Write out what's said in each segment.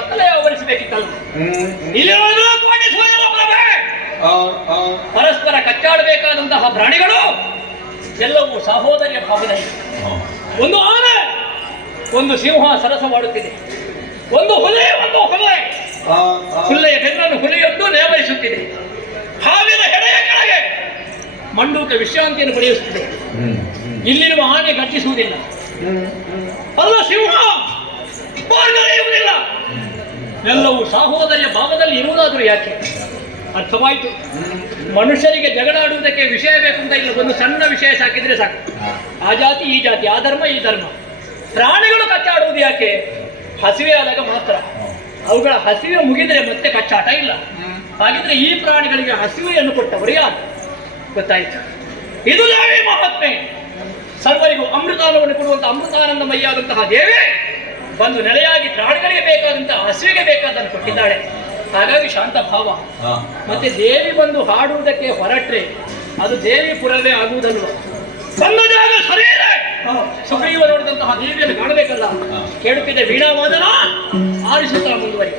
ಕತ್ತಲೆ ಆವರಿಸಬೇಕಿತ್ತಲ್ಲ. ಇಲ್ಲಿ ಕೋಟಿ ಸೂರ್ಯನ ಪ್ರಭೆ. ಪರಸ್ಪರ ಕಚ್ಚಾಡಬೇಕಾದಂತಹ ಪ್ರಾಣಿಗಳು ಎಲ್ಲವೂ ಸಹೋದರಿಯ ಭಾವದಲ್ಲಿ. ಒಂದು ಆನೆ ಒಂದು ಸಿಂಹ ಸರಸವಾಡುತ್ತಿದೆ, ಒಂದು ಹುಲಿ ಹುಲ್ಲೆಯ ಬೆನ್ನನ್ನು ಹುಲಿಯೊಂದು ನೇವರಿಸುತ್ತಿದೆ, ಹಾವಿನ ಹೆಡೆಯ ಕೆಳಗೆ ಮಂಡೂಕ ವಿಶ್ರಾಂತಿಯನ್ನು ಪಡೆಯುತ್ತಿದೆ. ಇಲ್ಲಿರುವ ಆನೆ ಗರ್ಜಿಸುವುದಿಲ್ಲ, ಅಲ್ಲ ಸಿಂಹ ಮಾರ್ಗರೆಯುವುದಿಲ್ಲ. ಎಲ್ಲವೂ ಸಹೋದರಿಯ ಭಾವದಲ್ಲಿ ಇರುವುದಾದರೂ ಯಾಕೆ? ಅರ್ಥವಾಯಿತು. ಮನುಷ್ಯರಿಗೆ ಜಗಳಾಡುವುದಕ್ಕೆ ವಿಷಯ ಬೇಕು ಅಂತ ಇಲ್ಲ, ಒಂದು ಸಣ್ಣ ವಿಷಯ ಸಾಕಿದ್ರೆ ಸಾಕು. ಆ ಜಾತಿ ಈ ಜಾತಿ, ಆ ಧರ್ಮ ಈ ಧರ್ಮ. ಪ್ರಾಣಿಗಳು ಕಚ್ಚಾಡುವುದು ಯಾಕೆ? ಹಸಿವೆ ಆದಾಗ ಮಾತ್ರ. ಅವುಗಳ ಹಸಿವೆ ಮುಗಿದರೆ ಮತ್ತೆ ಕಚ್ಚಾಟ ಇಲ್ಲ. ಹಾಗಿದ್ರೆ ಈ ಪ್ರಾಣಿಗಳಿಗೆ ಹಸಿವೆಯನ್ನು ಕೊಟ್ಟವರು ಯಾರು? ಗೊತ್ತಾಯಿತು. ಇದು ದೇವಿ ಮಹಾತ್ಮೆ. ಸರ್ವರಿಗೂ ಅಮೃತಾನವನ್ನು ಕೊಡುವಂತಹ ಅಮೃತಾನಂದಮಯ್ಯಾದಂತಹ ದೇವಿ ಬಂದು ನೆಲೆಯಾಗಿ ಪ್ರಾಣಿಗಳಿಗೆ ಬೇಕಾದಂತಹ ಹಸಿವಿಗೆ ಬೇಕಾದನ್ನು ಕೊಟ್ಟಿದ್ದಾಳೆ. ಹಾಗಾಗಿ ಶಾಂತ ಭಾವ. ಮತ್ತೆ ದೇವಿ ಬಂದು ಹಾಡುವುದಕ್ಕೆ ಹೊರಟ್ರೆ ಅದು ದೇವಿ ಪುರವೇ ಆಗುವುದಲ್ವ? ಬಂದ ಜಾಗ ಸರಿಯಿದೆ. ಸುಗ್ರೀವ ನೋಡಿದಂತಹ ದೇವಿಯನ್ನು ಕಾಣಬೇಕಲ್ಲ. ಕೇಳುತ್ತಿದ್ದೆ ವೀಣಾವಾದನ ಆರಿಸುತ್ತಾ ಮುಂದುವರಿ.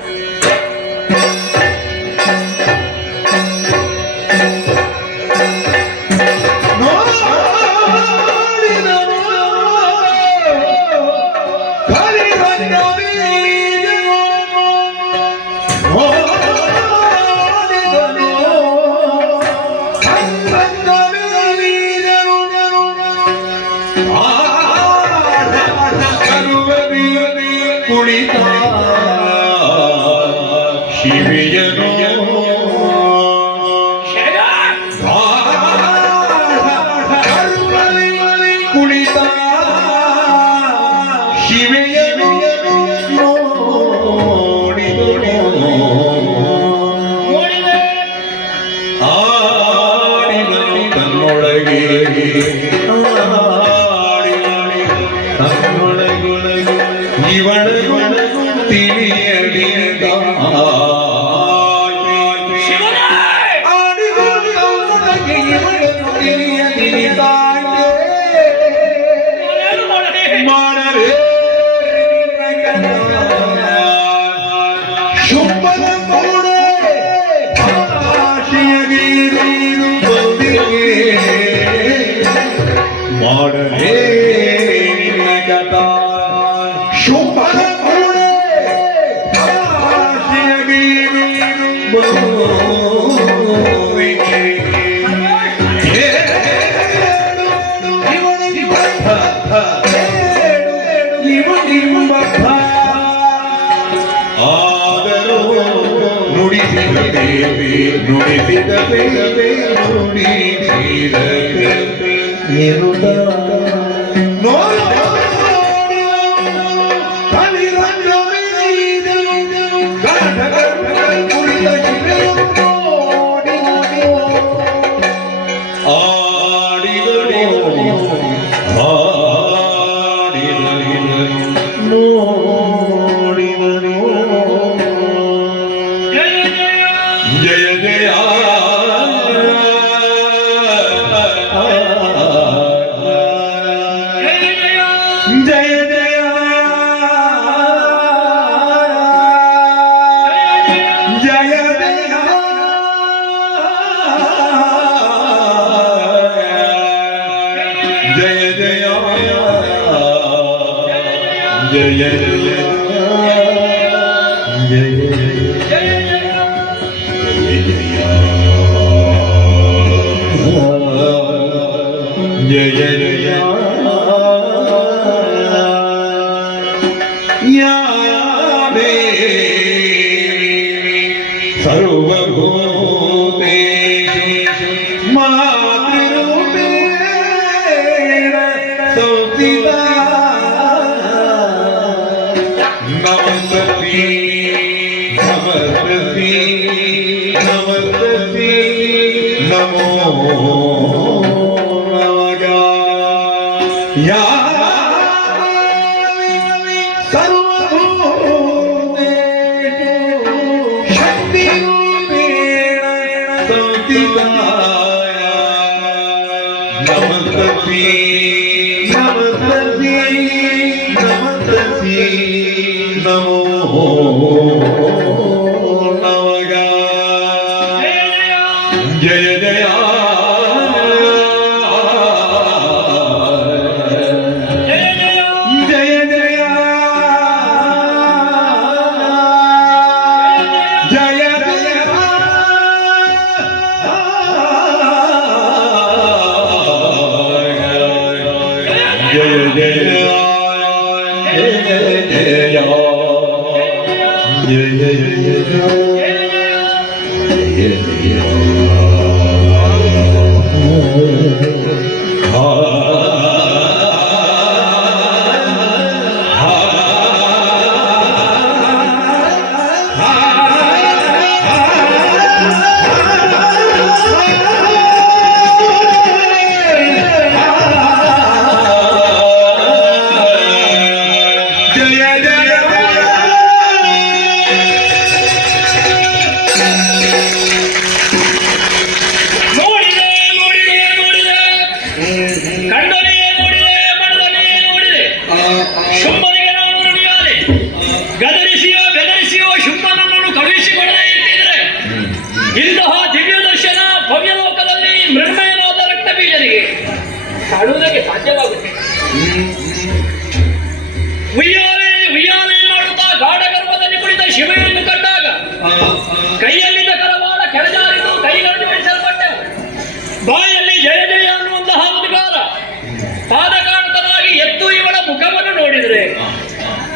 नमो ಜಯ ಜಯ ಕಾಣುವುದಕ್ಕೆ ಸಾಧ್ಯವಾಗುತ್ತೆ. ಉಯ್ಯಾಲೆ ಮಾಡುತ್ತಾ ಗಾಢ ಗರ್ಭದಲ್ಲಿ ಕುಳಿತ ಶಿವೆಯನ್ನು ಕಂಡಾಗ ಕೈಯಲ್ಲಿದ್ದ ಕರವಾಡ ಕೆಳಜಾರಿದು ಕೈಗಳನ್ನು ಬಿಡಿಸಲ್ಪಟ್ಟೆವು. ಬಾಯಲ್ಲಿ ಜಯ ಜಯ ಅನ್ನುವಂತಹ ಉದ್ಗಾರ. ಪಾದಕಾಂತನಾಗಿ ಎದ್ದು ಇವಳ ಮುಖವನ್ನು ನೋಡಿದರೆ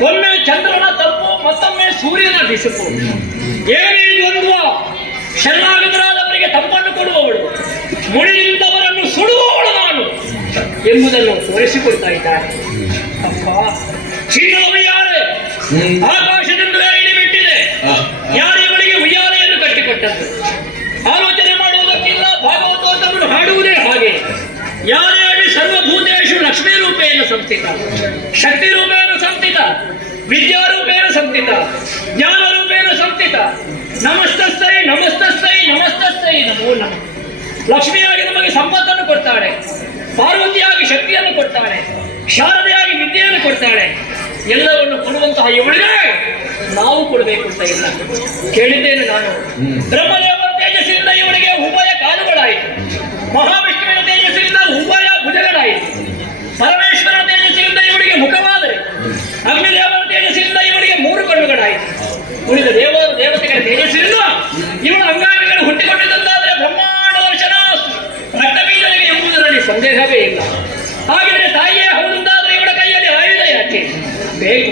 ಒಮ್ಮೆ ಚಂದ್ರನ ತಪ್ಪು, ಮತ್ತೊಮ್ಮೆ ಸೂರ್ಯನ ಬಿಸುಪು. ಏನೇ ದ್ವಂದ್ವ. ಶರಣಾಗತರಾದವರಿಗೆ ತಪ್ಪನ್ನು ಕೊಡುವವಳು, ಮುಡಿನಿಂದವರನ್ನು ಸುಡುವವಳು ನಾನು ಎಂಬುದನ್ನು ತೋರಿಸಿಕೊಡ್ತಾ ಇದ್ದಾರೆ. ಅಪ್ಪ, ಚಿನ್ನದ ಉಯ್ಯಾಲೆ ಆಕಾಶದಿಂದ ಇಳಿಬಿಟ್ಟಿದೆ. ಯಾರು ಇವಳಿಗೆ ಉಯ್ಯಾಲೆಯನ್ನು ಕಟ್ಟಿಕೊಟ್ಟದ್ದು? ಆಲೋಚನೆ ಮಾಡುವುದಕ್ಕಿಲ್ಲ. ಭಾಗವತವನ್ನು ಹಾಡುವುದೇ ಹಾಗೆ. ಯಾರೇ ಅಡಿ ಸರ್ವಭೂತೇಶು ಲಕ್ಷ್ಮೀ ರೂಪೇಣ ಸಂಸ್ಥಿತ, ಶಕ್ತಿ ರೂಪೇಣ ಸಂಸ್ಥಿತ, ವಿದ್ಯಾರೂಪೇಣ ಸಂಸ್ಥಿತ, ಜ್ಞಾನ ರೂಪೇಣ ಸಂಸ್ಥಿತ. ನಮಸ್ತಸ್ಸೈ ನಮಸ್ತಸ್ಸೈ ನಮಸ್ತಸ್ಸೈ ನಮೋ ನಮಃ. ಲಕ್ಷ್ಮಿಯಾಗಿ ನಮಗೆ ಸಂಪತ್ತನ್ನು ಕೊಡ್ತಾಳೆ, ಪಾರ್ವತಿಯಾಗಿ ಶಕ್ತಿಯನ್ನು ಕೊಡ್ತಾಳೆ, ಶಾರದೆಯಾಗಿ ವಿದ್ಯೆಯನ್ನು ಕೊಡ್ತಾಳೆ. ಎಲ್ಲವನ್ನು ಕೊಡುವಂತಹ ಇವಳಿಗೆ ನಾವು ಕೊಡಬೇಕು ಅಂತ ಇಲ್ಲ. ಕೇಳಿದ್ದೇನೆ ನಾನು. ಬ್ರಹ್ಮದೇವರ ತೇಜಸ್ಸಿನಿಂದ ಇವಳಿಗೆ ಉಭಯ ಕಾಲುಗಳಾಯಿತು, ಮಹಾವಿಷ್ಣುವಿನ ತೇಜಸ್ಸಿನಿಂದ ಉಭಯ ಭುಜಗಳಾಯಿತು, ಪರಮೇಶ್ವರನ ತೇಜಸ್ಸಿನಿಂದ ಇವಳಿಗೆ ಮುಖವಾದರೆ, ಅಗ್ನಿದೇವರ ತೇಜಸ್ಸಿನಿಂದ ಇವಳಿಗೆ 3 ಕಣ್ಣುಗಳಾಯಿತು. ಉಳಿದ ದೇವತೆಗಳ ತೇಜಸ್ಸಿನಿಂದ ಇವಳ ಅಂಗಾಂಗಗಳು ಹುಟ್ಟಿಕೊಂಡಿದ್ದಂತಾದರೆ ಬ್ರಹ್ಮಾಂಡ ದರ್ಶನ ರಕ್ತಬೀಜನಿಗೆ ಎಂಬುದರಲ್ಲಿ ಸಂದೇಹವೇ ಇಲ್ಲ. ಹಾಗಿದ್ರೆ ತಾಯಿಯೇ ಹೌದಾದ್ರೆ ಇವಳ ಕೈಯಲ್ಲಿ ಆಯುಧ ಯಾಕೆ ಬೇಕು?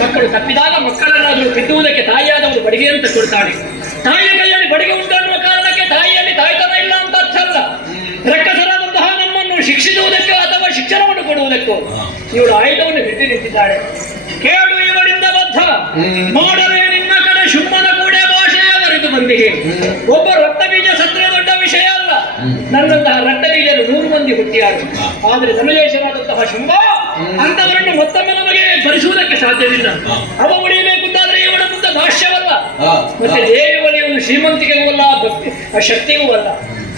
ಮಕ್ಕಳು ತಪ್ಪಿದಾಗ ಮಕ್ಕಳನ್ನಾದರೂ ತಿದ್ದುವುದಕ್ಕೆ ತಾಯಿಯಾದವರು ಬಡಿಗೆ ಅಂತ ಕೊಡ್ತಾಳೆ. ತಾಯಿಯ ಕೈಯಲ್ಲಿ ಬಡಿಗೆ ಉಂಟು ಅನ್ನುವ ಕಾರಣಕ್ಕೆ ತಾಯಿಯಲ್ಲಿ ತಾಯ್ತನ ಇಲ್ಲ ಅಂತ ಅರ್ಥ ಅಲ್ಲ. ರಕ್ಕಸರಾದಂತಹ ನಮ್ಮನ್ನು ಶಿಕ್ಷಿಸುವುದಕ್ಕೋ ಅಥವಾ ಶಿಕ್ಷಣವನ್ನು ಕೊಡುವುದಕ್ಕೋ ಇವಳು ಆಯುಧವನ್ನು ಹಿಡಿದು ನಿಂತಿದ್ದಾಳೆ. ಕೇಳು ಇವಳಿಂದ ಬದ್ಧ ಮಾಡಲೇ ನಿನ್ನ ಕಡೆ ಶುಂಭನ ಕೂಡ ಭಾಷೆಯ ಬರೆದು ಬಂದಿಗೆ. ಒಬ್ಬ ರಕ್ತ ಬೀಜ ಸತ್ರ ದೊಡ್ಡ ವಿಷಯ ಅಲ್ಲ. ನನ್ನಂತಹ ರಕ್ತ ಬೀಜರು 100 ಮಂದಿ ಹುಟ್ಟಿಯಾರು. ಆದರೆ ಧನುಜೇಶನಾದಂತಹ ಶುಂಭ ಅಂತವರನ್ನು ಮತ್ತೊಮ್ಮೆ ನಮಗೆ ಭರಿಸುವುದಕ್ಕೆ ಸಾಧ್ಯವಿಲ್ಲ. ಅವ ಉಳಿಯಬೇಕಂತಾದ್ರೆ ಇವಳ ಮುಂದೆ ಭಾಷ್ಯವಲ್ಲ. ಮತ್ತೆ ದೇವಿ ಒಲಿಯುವುದು ಶ್ರೀಮಂತಿಗೆಗೂ ಅಲ್ಲ, ಶಕ್ತಿಗೂ ಅಲ್ಲ.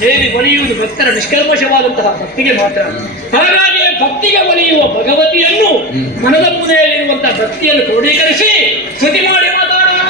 ದೇವಿ ಒಲಿಯುವುದು ಭಕ್ತರ ನಿಷ್ಕಲ್ಮಶವಾದಂತಹ ಭಕ್ತಿಗೆ ಮಾತ್ರ. ಹಾಗಾಗಿ ಭಕ್ತಿಗೆ ಒಲಿಯುವ ಭಗವತಿಯನ್ನು ಮನದ ಮೂಲೆಯಲ್ಲಿರುವಂತಹ ಭಕ್ತಿಯನ್ನು ಕ್ರೋಢೀಕರಿಸಿ ಸ್ತುತಿ ಮಾಡಿ ಮಾತಾಡೋಣ.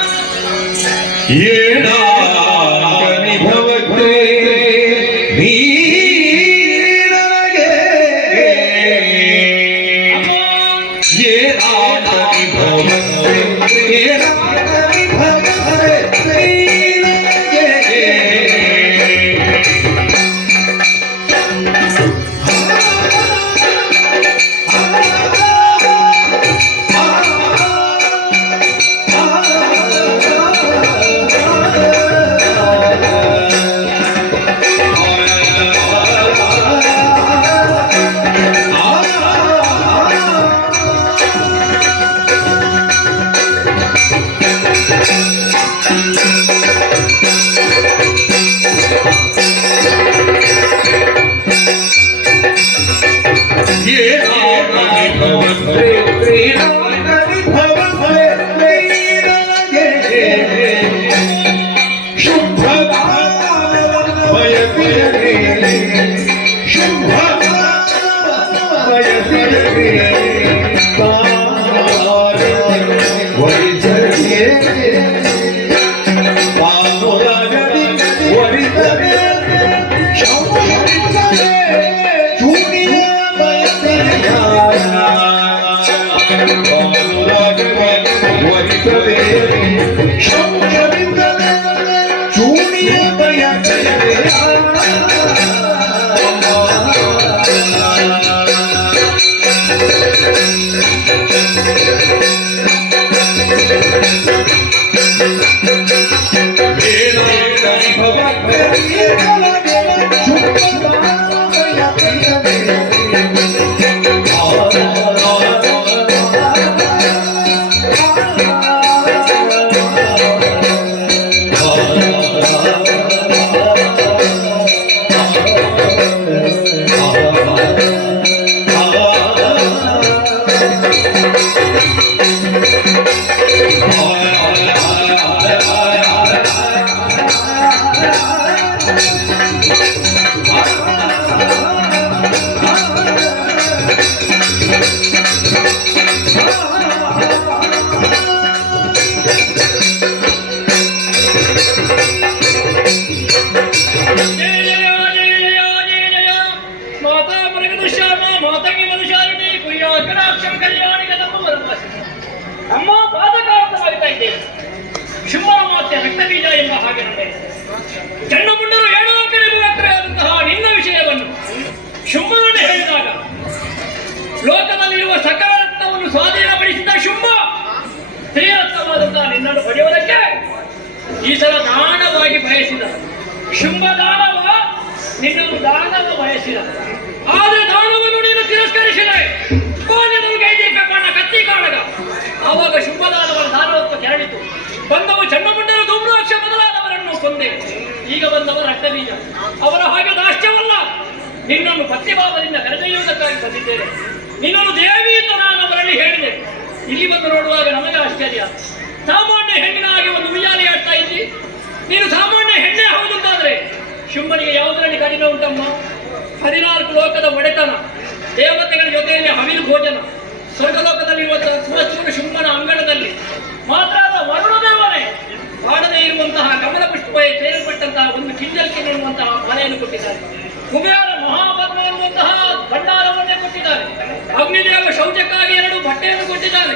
ನಮ್ಮ ಪಾದಕಾರ್ಥವಾಗುತ್ತಾ ಇದ್ದೇವೆ. ಶುಂಭನ ಮಾತೆ ರಕ್ತಬೀಜ ಎಂಬ ಹಾಗೆ ನಡೆ ಚನ್ನಮುಂಡರು ಹೇಳುವಂತಹ ನಿನ್ನ ವಿಷಯವನ್ನು ಶುಂಭನನ್ನು ಹೇಳಿದಾಗ ಲೋಕದಲ್ಲಿರುವ ಸಕಲ ರತ್ನವನ್ನು ಸ್ವಾಧೀನಪಡಿಸಿದ ಶುಂಭ ಸ್ತ್ರೀರತ್ನವಾದಂತಹ ನಿನ್ನನ್ನು ಪಡೆಯುವುದಕ್ಕೆ ಈ ಸಲ ದಾನವಾಗಿ ಬಯಸಿದ. ಶುಂಭ ದಾನವ ನಿನ್ನನ್ನು ದಾನವ ಬಯಸಿದ. ಆದರೆ ದಾನವನ್ನು ನೀನು ತಿರಸ್ಕರಿಸಿದೆ. ಕತ್ತಿ ಕಾಣಗ ಆವಾಗ ಶುಂಭದಾನವರ ದಾನವತ್ವ ಕೆರಳಿತು. ಬಂದವು ಚನ್ನಮುಂಡರು ಧೂಮ್ರಾಕ್ಷ ಮೊದಲಾದವರನ್ನು ಕೊಂದೆ. ಈಗ ಬಂದವ ರಕ್ತಬೀಜ. ಅವರ ಹಾಗೆ ದಾಷ್ಟ್ಯವಲ್ಲ, ನಿನ್ನನ್ನು ಭಕ್ತಿಭಾವದಿಂದ ಕರೆದೊಯ್ಯುವುದಕ್ಕಾಗಿ ಬಂದಿದ್ದೇನೆ. ನಿನ್ನನ್ನು ದೇವಿ ಎಂದು ನಾನು ಅವರಲ್ಲಿ ಹೇಳಿದೆ. ಇಲ್ಲಿ ಬಂದು ನೋಡುವಾಗ ನಮಗೆ ಆಶ್ಚರ್ಯ. ಸಾಮಾನ್ಯ ಹೆಣ್ಣಿನ ಹಾಗೆ ಒಂದು ಉಯ್ಯಾಲೆ ಆಡ್ತಾ ಇದ್ದಿ. ನೀನು ಸಾಮಾನ್ಯ ಹೆಣ್ಣೆ ಹೌದಂತಾದ್ರೆ ಶುಂಭನಿಗೆ ಯಾವುದರಲ್ಲಿ ಕಡಿಮೆ ಉಂಟಮ್ಮ? 14 ಲೋಕದ ಒಡೆತನ, ದೇವತೆಗಳ ಜೊತೆಯಲ್ಲಿ ಹವಿಲು ಭೋಜನ, ಸ್ವರ್ಗಲೋಕದಲ್ಲಿರುವ ಸುವಸ್ತುಗಳು ಶುಂಭನ ಅಂಗಣದಲ್ಲಿ ಮಾತ್ರ ಅಲ್ಲ, ವರುಣದೇವನೇ ಮಾಡದೇ ಇರುವಂತಹ ಕಮಲ ಪುಷ್ಪ ಸೇರಿಪಟ್ಟಂತಹ ಒಂದು ಕಿಂಜಲ್ಕೆ ಎನ್ನುವಂತಹ ಮಾಲೆಯನ್ನು ಕೊಟ್ಟಿದ್ದಾರೆ. ಕುಬೇರ ಮಹಾಪದ್ಮ ಎನ್ನುವಂತಹ ಭಂಡಾರವನ್ನೇ ಕೊಟ್ಟಿದ್ದಾರೆ. ಅಗ್ನಿದೇವ ಶೌಚಕ್ಕಾಗಿ 2 ಬಟ್ಟೆಯನ್ನು ಕೊಟ್ಟಿದ್ದಾರೆ.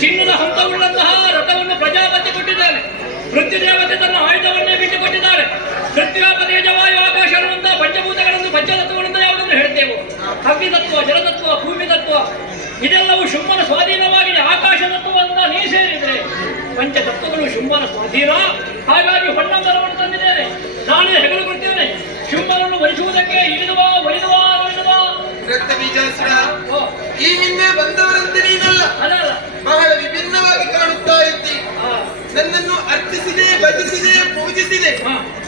ಚಿನ್ನದ ಹಂತವುಳ್ಳಂತಹ ರಥವನ್ನು ಪ್ರಜಾಪತಿ ಕೊಟ್ಟಿದ್ದಾರೆ. ಮೃತ್ಯುದೇವತೆ ತನ್ನ ಆಯುಧವನ್ನೇ ಬಿಟ್ಟು ಕೊಟ್ಟಿದ್ದಾರೆ. ಮೃತ್ಯುಪತಿ ಜವಾಯು ಆಕಾಶ ಅನ್ನುವಂತಹ ಪಂಚಭೂತಗಳನ್ನು ಪಂಚತತ್ವಗಳನ್ನು ಯಾವುದನ್ನು ಹೇಳ್ತೇವೆ? ಅಗ್ನಿತತ್ವ, ಜಲತತ್ವ, ಭೂಮಿ ತತ್ವ ಇದೆಲ್ಲವೂ ಶುಂಭನ ಸ್ವಾಧೀನವಾಗಿದೆ. ಆಕಾಶ ತತ್ವ ಅಂತ ನೀ ಸೇರಿದ್ರೆ ಪಂಚತತ್ವಗಳು ಶುಂಭನ ಸ್ವಾಧೀನ. ಹಾಗಾಗಿ ಹೊನ್ನಂಬರವನ್ನು ತಂದಿದ್ದೇನೆ. ನಾನೇ ಹೆಗಲು ಕೊಡ್ತೇನೆ. ಶುಂಭನನ್ನು ಭರಿಸುವುದಕ್ಕೆ ಇಳಿದುವ ರಕ್ತಬೀಜಾಸುರ, ಈ ಹಿಂದೆ ಬಂದವರಂತೆ ನೀನಲ್ಲ, ಬಹಳ ವಿಭಿನ್ನವಾಗಿ ಕಾಣುತ್ತಾ ಇದ್ದಿ. ನನ್ನನ್ನು ಅರ್ಚಿಸಿದೆ, ಭಜಿಸಿದೆ, ಪೂಜಿಸಿದೆ,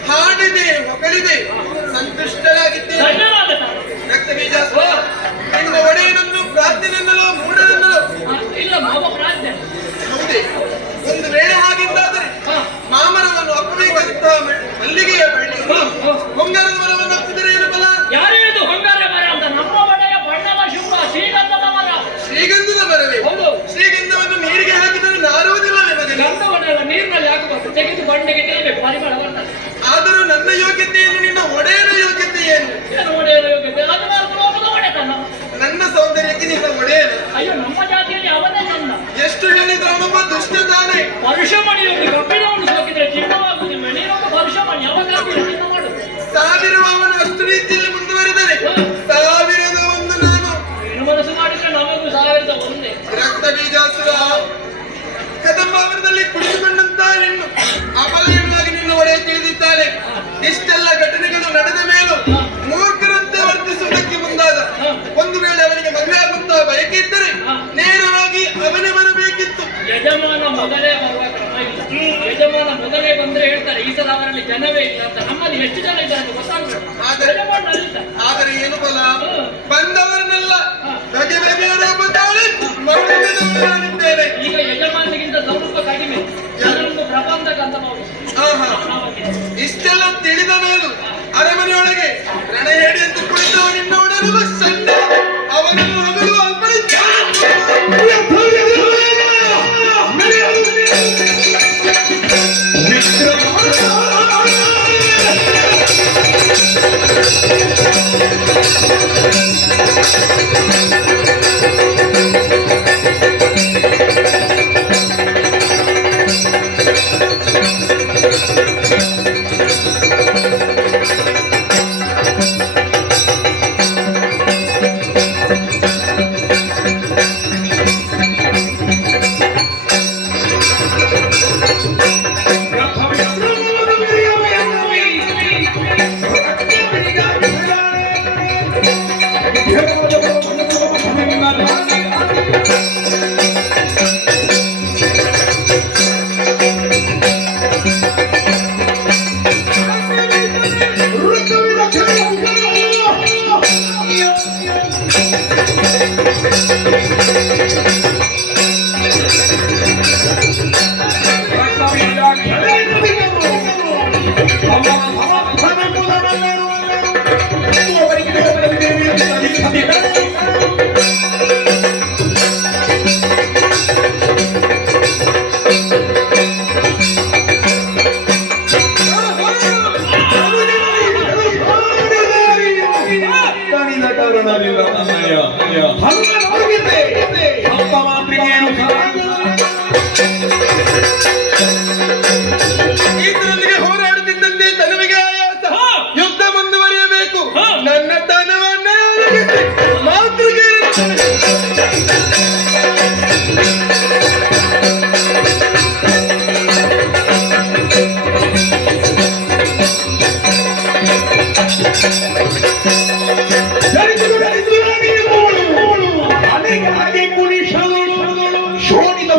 ಹಾಡಿದೆ, ಹೊಗಳಿದೆ, ಸಂತುಷ್ಟರಾಗಿದ್ದೆ. ರಕ್ತಬೀಜಾಸುರ, ನಿನ್ನ ಒಡೆಯನನ್ನು ಪ್ರಾರ್ಥನೆಯನ್ನಲೋ ಮೂಢನನ್ನಲೋ ಹೌದೇ? ಒಂದು ವೇಳೆ ಹಾಗಿದ್ದಾದರೆ ಮಾಮರವನ್ನು ಅಪ್ಪಬೇಕಾದಂತಹ ಮಲ್ಲಿಗೆಯ ಬಳ್ಳಿ ಹೊಂಗಾರದ ಮರವನ್ನು ಅಪ್ಪಿದರೆ ಏನು ಬಲ? ಯಾರೇನು ಹೊಂಗಾರ ಮರ ಅಂತ? ನಮ್ಮ ಒಡೆಯ ಬಣ್ಣದ ಶುಂಭ ಶ್ರೀಗಂಧದ ಮರ. ಶ್ರೀಗಂಧದ ಮರವೇ? ಹೌದು. ಶ್ರೀಗಂಧವನ್ನು ನೀರಿಗೆ ಹಾಕಿದರೆ ನಾರುವುದಿಲ್ಲವೇ ಮಗನೇ? ಗಂಧವನ್ನೆಲ್ಲ ನೀರಿನಲ್ಲಿ ಹಾಕಬಾರದು, ತೆಗೆದು ಬಣ್ಣಗೆ ತೆಗೆಯಬೇಕು, ಪರಿಮಳ ಬರ್ತದೆ. ಆದರೂ ನನ್ನ ಯೋಗ್ಯತೆಯನ್ನು ನಿನ್ನ ಒಡೆಯನ ಯೋಗ್ಯತೆ ಏನು? ಒಡೆಯನ ಯೋಗ್ಯತೆ 14 ಲೋಕದ ಒಡೆತನ. ನನ್ನ ಸೌಂದರ್ಯಕ್ಕೆ ನಿನ್ನ ಒಡೆಯನ? ಅಯ್ಯೋ, ನಮ್ಮ ಜಾತಿಯಲ್ಲಿ ಅವನೇ ಚಂದ. ಎಷ್ಟು ಹೇಳಿದ್ರು ಅವನೊಬ್ಬ ದುಷ್ಟ ತಾನೆ. ಪರುಷಮಣಿಯೊಂದು ಕಬ್ಬಿಣವನ್ನು ಸೋಕಿದ್ರೆ ಚಿನ್ನವಾಗುವುದಿಲ್ಲ. ನೀನೊಬ್ಬ ಪರುಷಮಣಿ, ಯಾವಾಗಲೂ ಚಿನ್ನ ಮಾಡು. 1000 ಅವನು ಅಷ್ಟು ರೀತಿಯಲ್ಲಿ ಮುಂದುವರಿದರೆ 1001 ನಾನು. ಏನು ಮನಸ್ಸು ಮಾಡಿದ್ರೆ ನಮಗೂ 1001. ರಕ್ತಬೀಜಾಸುರ, ಕದಂಬಾವರದಲ್ಲಿ ಕುಳಿತುಕೊಂಡಂತಹ ಹೆಣ್ಣು ಅಬಲೆಯಾಗಿ ನಿನ್ನ ಒಡೆಯ ತಿಳಿದಿದ್ದಾನೆ. ಇಷ್ಟೆಲ್ಲ ಘಟನೆಗಳು ನಡೆದ ಮೇಲೂ ಮೂರ್ಖರಂತೆ ವರ್ತಿಸುವುದಕ್ಕೆ ಮುಂದಾದ. ಒಂದು ವೇಳೆ ಅವನಿಗೆ ಮದುವೆ ಆಗುವಂತಹ ಬಯಕೆ ಇದ್ದರೆ ನೇರವಾಗಿ ಅವನೇ ಬರಬೇಕಿತ್ತು. ಯಜಮಾನ ಮೊದಲೇ ಬರುವ ಕ್ರಮ ಇಲ್ಲ. ಯಜಮಾನ ಮೊದಲೇ ಬಂದ್ರೆ ಹೇಳ್ತಾರೆ ಈ ಸಲ ಅವರಲ್ಲಿ ಜನವೇ ಇಲ್ಲ ಅಂತ. ನಮ್ಮಲ್ಲಿ ಎಷ್ಟು ಜನ ಇದ್ದಾರೆ ಅಂತ ಗೊತ್ತಾಗಬೇಕು. ಆದರೆ ಏನು ಬಲ, ಬಂದವರನ್ನೆಲ್ಲ ಬಗೆ ಬಗೆಯ ರೂಪ ತಾಳಿ ಮಾಡಿದ್ದೇನೆ. ಈಗ ಯಜಮಾನಿಗಿಂತ ಸ್ವಲ್ಪ ಕಡಿಮೆ ಜನರೊಂದು ಪ್ರಬಂಧಕ ಅಂತ ಮಾಡಿ. ಇಷ್ಟೆಲ್ಲ ತಿಳಿದ ಮೇಲೂ ಅರಮನೆಯೊಳಗೆ ರಣಹೇಡಿ ಅಂತ ಕುಳಿತವ ನಿನ್ನ ಒಡೆಯನು ಸಣ್ಣ ಅವನನ್ನು ಹಗಲು ಅಲ್ಪನೆ ಕಾರಣವಿಲ್ಲ ನನ್ನಯ್ಯ. ಹನುಮನೊಳಗಿದೆ ಸಪ್ತ ಮಾತ್ರಿಗೇನು ಇದರೊಂದಿಗೆ ಹೋರಾಡುತ್ತಿದ್ದಂತೆ ತನವಿಗೆ ಆಯಾಸ. ಯುದ್ಧ ಮುಂದುವರಿಯಬೇಕು. ನನ್ನ ತನವನ್ನ ಮಾತೃಗೆ ಶೋಣಿತ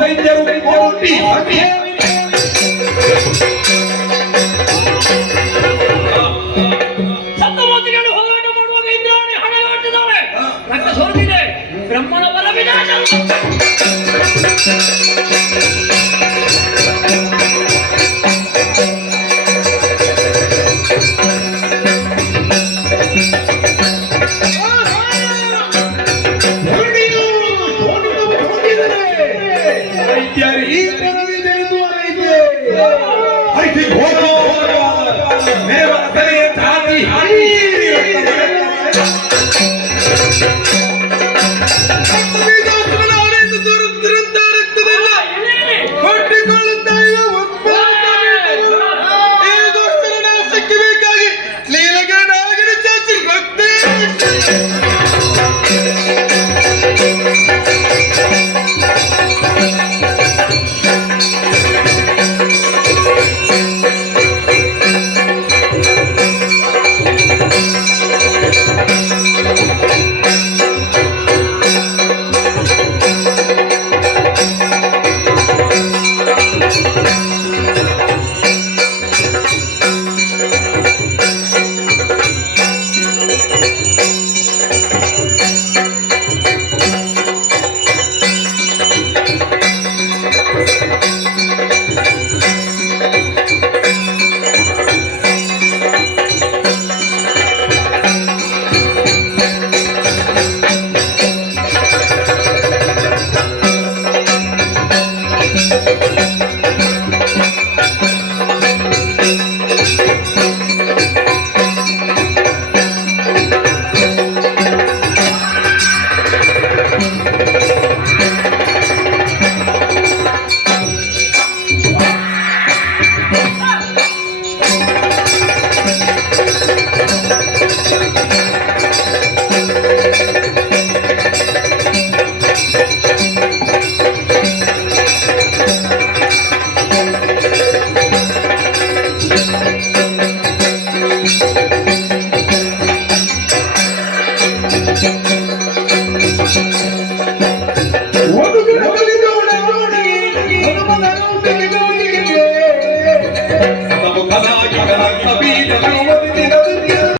ದೈತ್ಯರು ಕೋಟಿ ಸಪ್ತಮಾತೃಗಳು ಹೋರಾಟ ಮಾಡುವಾಗ ಇಂದ್ರಾಣಿ ಹಣೆಗಾಟಿದ್ದಾಳೆ. ರಕ್ತ ಸೋರಿದೆ. ಬ್ರಹ್ಮನ ಬಲ ವಿನಾಶ.